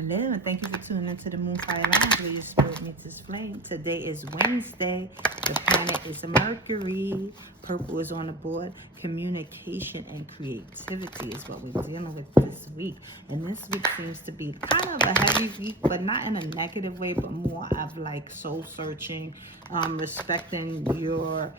Hello, and thank you for tuning into the Moonfire Lounge, where your spirit meets its flame. Today is Wednesday. The planet is Mercury. Purple is on the board. Communication and creativity is what we're dealing with this week. And this week seems to be kind of a heavy week, but not in a negative way, but more of like soul searching, respecting your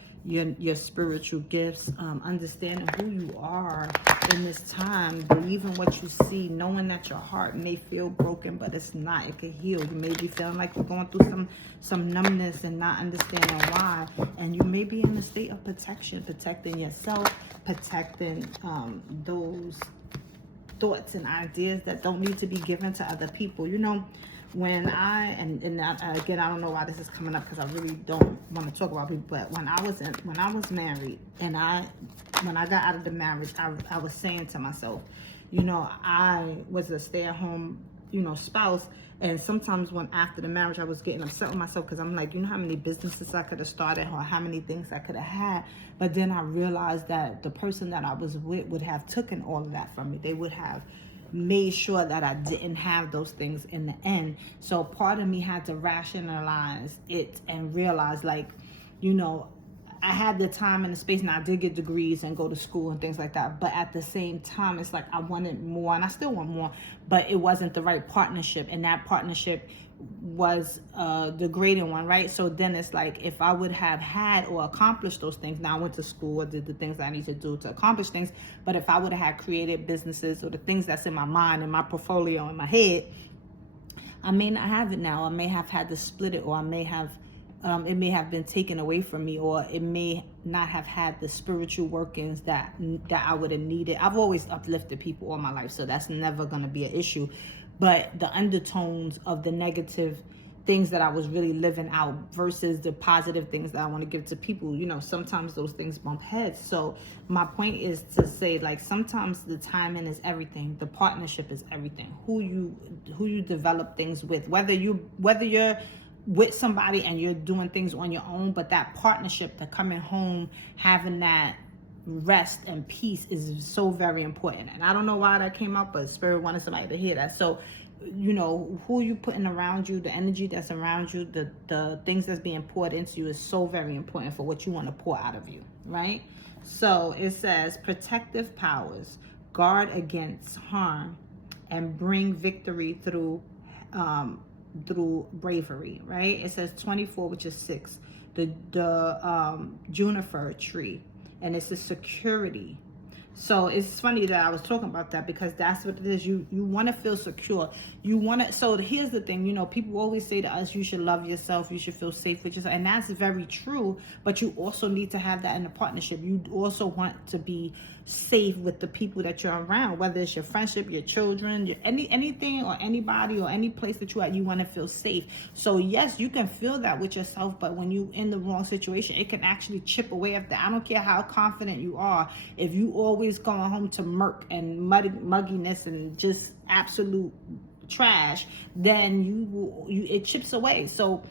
spiritual gifts, understanding who you are in this time, believing what you see, knowing that your heart may feel broken, but it's not. It could heal. You may be feeling like you're going through some numbness and not understanding why, and you may be in a state of protection, protecting yourself, protecting those thoughts and ideas that don't need to be given to other people. You know, when again, I don't know why this is coming up, because I really don't want to talk about people, but when I was married, and when I got out of the marriage, I was saying to myself, you know, I was a stay-at-home, spouse, and sometimes when after the marriage, I was getting upset with myself, because I'm like, you know how many businesses I could have started, or how many things I could have had. But then I realized that the person that I was with would have taken all of that from me. They would have made sure that I didn't have those things in the end. So part of me had to rationalize it and realize, like, I had the time and the space, and I did get degrees and go to school and things like that. But at the same time, it's like I wanted more, and I still want more, but it wasn't the right partnership. And that partnership was a degrading one, right? So then it's like, if I would have had or accomplished those things, now I went to school, I did the things that I need to do to accomplish things, but if I would have had created businesses or the things that's in my mind, in my portfolio, in my head, I may not have it now. I may have had to split it, or I may have it may have been taken away from me, or it may not have had the spiritual workings that I would have needed. I've always uplifted people all my life, so that's never going to be an issue. But the undertones of the negative things that I was really living out versus the positive things that I want to give to people, sometimes those things bump heads. So my point is to say, like, sometimes the timing is everything. The partnership is everything. Who you develop things with, whether you're with somebody and you're doing things on your own, but that partnership, the coming home, having that rest and peace is so very important. And I don't know why that came up, but Spirit wanted somebody to hear that. So, who you putting around you, the energy that's around you, the things that's being poured into you is so very important for what you want to pour out of you, right? So it says, protective powers guard against harm and bring victory through bravery, right? It says 24, which is 6, the juniper tree, and it's a security. So it's funny that I was talking about that, because that's what it is. You want to feel secure. So here's the thing, people always say to us, you should love yourself, you should feel safe with yourself, and that's very true, but you also need to have that in a partnership. You also want to be safe with the people that you're around, whether it's your friendship, your children, anything or anybody or any place that you're at, you want to feel safe. So yes, you can feel that with yourself, but when you in the wrong situation, it can actually chip away at that. I don't care how confident you are, if you always going home to murk and mugginess and just absolute trash, then it chips away. So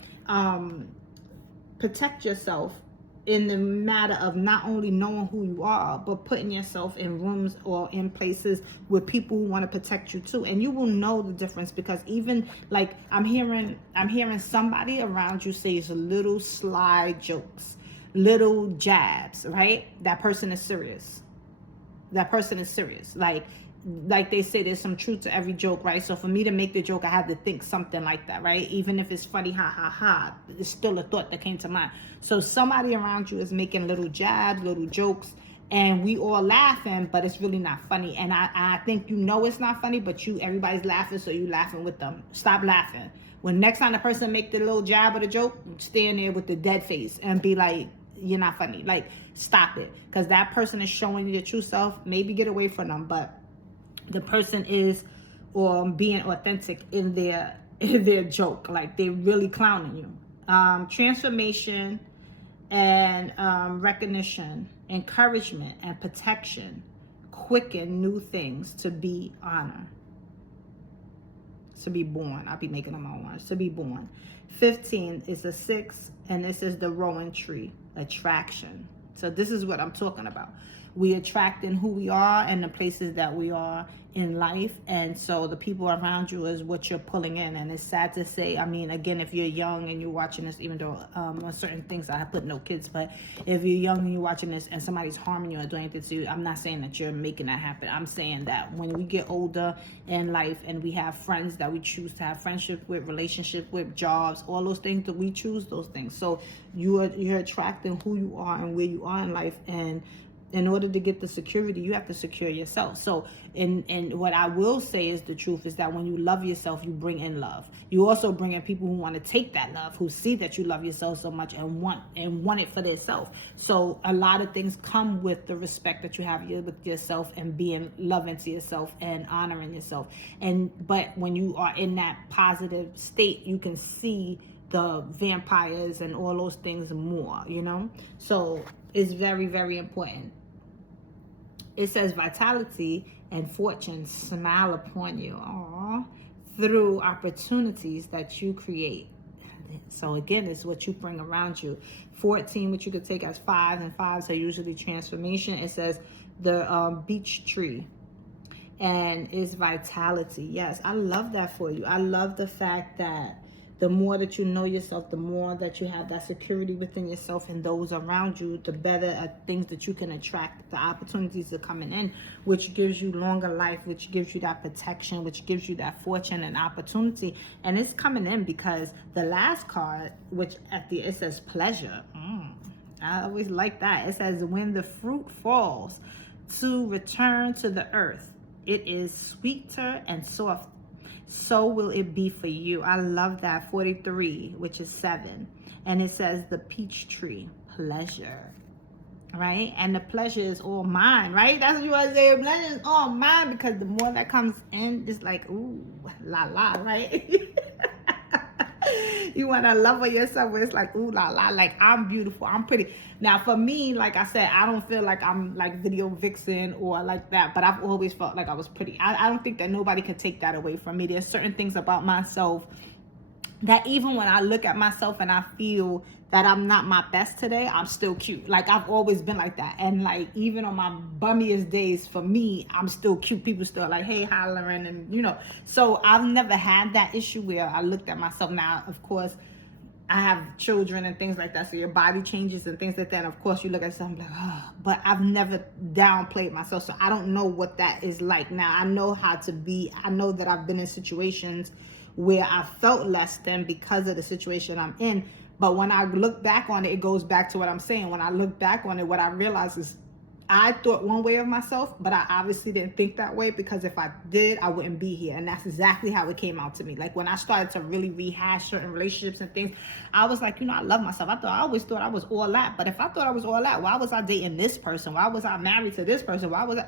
protect yourself in the matter of not only knowing who you are, but putting yourself in rooms or in places with people who want to protect you too. And you will know the difference, because even like I'm hearing somebody around you say little sly jokes, little jabs, right? That person is serious. Like they say, there's some truth to every joke, right? So for me to make the joke, I had to think something like that, right? Even if it's funny, ha ha ha, it's still a thought that came to mind. So somebody around you is making little jabs, little jokes, and we all laughing, but it's really not funny. And I think it's not funny, but everybody's laughing, so you laughing with them. Stop laughing. When next time the person make the little jab or the joke, stand there with the dead face and be like, you're not funny. Like, stop it, because that person is showing you your true self. Maybe get away from them, but the person is or being authentic in their joke, like they really clowning you. Transformation and recognition, encouragement and protection quicken new things to be honored. To be born. I'll be making them all ones. To be born. 15 is a 6, and this is the rowan tree, attraction. So this is what I'm talking about. we attracting who we are and the places that we are in life. And so the people around you is what you're pulling in. And it's sad to say, I mean, again, if you're young and you're watching this, even though on certain things I have put no kids, but if you're young and you're watching this and somebody's harming you or doing anything to you, I'm not saying that you're making that happen. I'm saying that when we get older in life and we have friends that we choose to have friendship with, relationship with, jobs, all those things, that we choose those things. So you're attracting who you are and where you are in life. And in order to get the security, you have to secure yourself. So, and what I will say is the truth is that when you love yourself, you bring in love. You also bring in people who want to take that love, who see that you love yourself so much and want it for themselves. So a lot of things come with the respect that you have with yourself and being loving to yourself and honoring yourself. But when you are in that positive state, you can see the vampires and all those things more, you know? So it's very, very important. It says vitality and fortune smile upon you, through opportunities that you create. So again, it's what you bring around you. 14, which you could take as 5, and 5s are usually transformation. It says the beech tree, and it's vitality. Yes, I love that for you. I love the fact that the more that you know yourself, the more that you have that security within yourself and those around you, the better things that you can attract, the opportunities are coming in, which gives you longer life, which gives you that protection, which gives you that fortune and opportunity. And it's coming in because the last card, which it says pleasure. I always like that. It says when the fruit falls to return to the earth, it is sweeter and soft. So will it be for you. I love that. 43, which is 7. And it says the peach tree, pleasure. Right? And the pleasure is all mine, right? That's what you want to say. Pleasure is all mine, because the more that comes in, it's like, ooh, la la, right? You want to love on yourself where it's like, ooh la la, like I'm beautiful, I'm pretty. Now for me, like I said, I don't feel like I'm like video vixen or like that, but I've always felt like I was pretty. I don't think that nobody can take that away from me. There's certain things about myself that even when I look at myself and I feel that I'm not my best today, I'm still cute. Like I've always been like that. And like even on my bummiest days, for me, I'm still cute. People still like, hey, hollering, and you know. So I've never had that issue where I looked at myself. Now, of course, I have children and things like that, so your body changes and things like that. And of course, you look at something like, oh, but I've never downplayed myself, so I don't know what that is like. Now, I know how to be. I know that I've been in situations where I felt less than because of the situation I'm in. But when I look back on it, it goes back to what I'm saying. When I look back on it, what I realize is I thought one way of myself, but I obviously didn't think that way, because if I did, I wouldn't be here. And that's exactly how it came out to me. Like when I started to really rehash certain relationships and things, I was like, you know, I love myself. I always thought I was all that. But if I thought I was all that, why was I dating this person? Why was I married to this person? Why was I?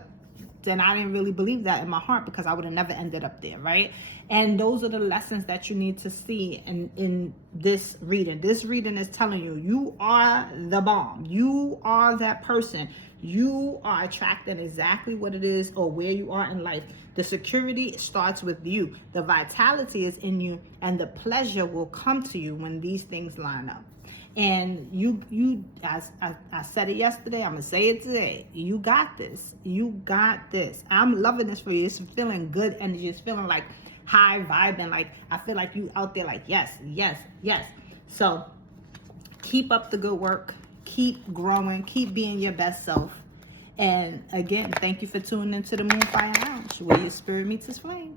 Then I didn't really believe that in my heart, because I would have never ended up there, right? And those are the lessons that you need to see in this reading. This reading is telling you, you are the bomb. You are that person. You are attracting exactly what it is or where you are in life. The security starts with you. The vitality is in you, and the pleasure will come to you when these things line up. And you, as I said it yesterday, I'm gonna say it today. You got this. You got this. I'm loving this for you. It's feeling good energy. It's feeling like high vibing. Like I feel like you out there. Like yes, yes, yes. So keep up the good work. Keep growing. Keep being your best self. And again, thank you for tuning into the Moonfire Lounge, where your spirit meets its flame.